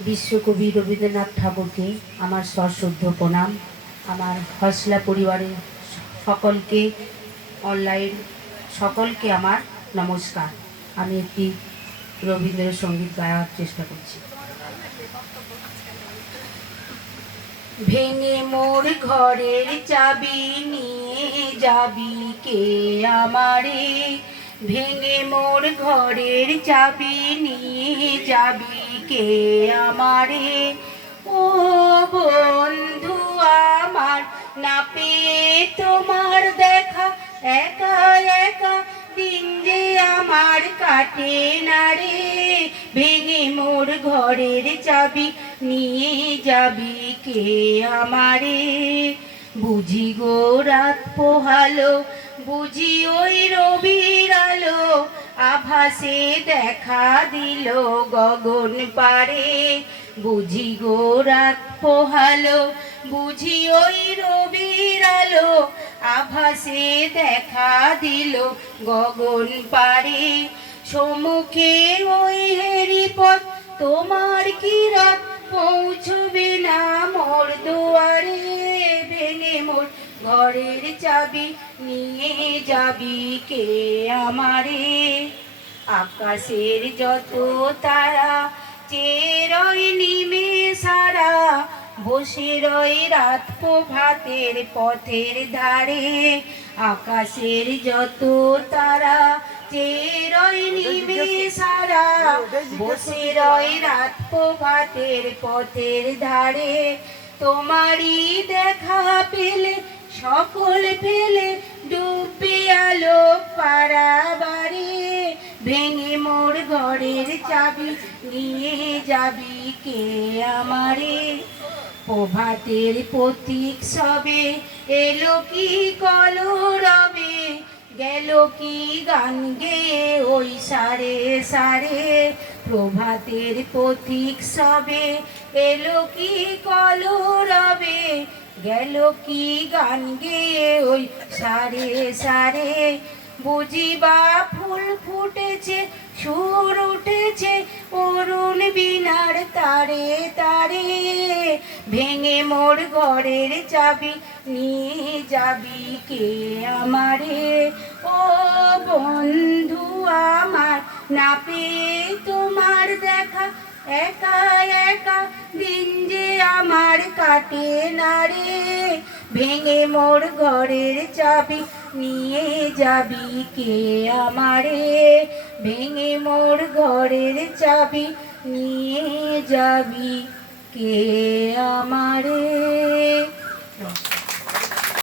বিশ্বকবি রবীন্দ্রনাথ ঠাকুরকে আমার সশ্রদ্ধ প্রণাম। আমার হসলা পরিবারের সকলকে অনলাইন সকলকে আমার নমস্কার। আমি একটি রবীন্দ্রসঙ্গীত গাওয়ার চেষ্টা করছি। ভেঙে মোর ঘরের চাবি নিয়ে যাবি কে আমারে? ভেঙে মোর ঘরের চাবি নিয়ে যাবি কে আমারে? ও বন্ধু আমার, না পেয়ে তোমার দেখা, একা একা দিন যে আমার কাটে না রে। ভেঙে মোর ঘরের চাবি, নিয়ে যাবি কে আমারে? বুঝি গো রাত পোহালো, বুঝি ওই রবির আলো আভাসে দেখা দিল গগন পারে। বুঝি গো রাত পোহালো, বুঝি ওই রবির আলো। আভাসে দেখা দিল গগন পারে। সম্মুখে ওই হেরি পথ তোমার কি রাত পৌঁছবে না মোর দুয়ারে ভেঙে মোর ঘরের চাবি নিয়ে যাবি কে আমারে? আকাশের যত তারা চেরই নিমে সারা বসে রই রাত প্রভাতের পথের ধারে। আকাশের যত তারা চেরই নিমে সারা বসে রই রাত প্রভাতের পথের ধারে। তোমারই দেখা পেলে সকল পেলে ডুবে আলো পাড়াবাড়ি, ভেঙে মোর ঘরের চাবি নিয়ে যাবি কে আমারে? প্রভাতের প্রতীক সবে এলো কি কলরবে? গেল কি গান গে ওই সারে সারে? প্রভাতের প্রতীক সবে এলো কি কলরবে? গেল কি গান গেয়ে ওই সারে সারে? বুঝিবা ফুল ফুটেছে, সুর উঠেছে, অরুণ বিনার তারে তারে। ভেঙে মোর ঘরের চাবি, নিয়ে যাবি কে আমারে? ও বন্ধু আমার, না পেয়ে তোমার দেখা একা একা দিন যে আমার কাটে না রে। ভেঙে মোর ঘরের চাবি নিয়ে যাবি কে আমারে? ভেঙে মোর ঘরের চাবি নিয়ে যাবি কে আমার?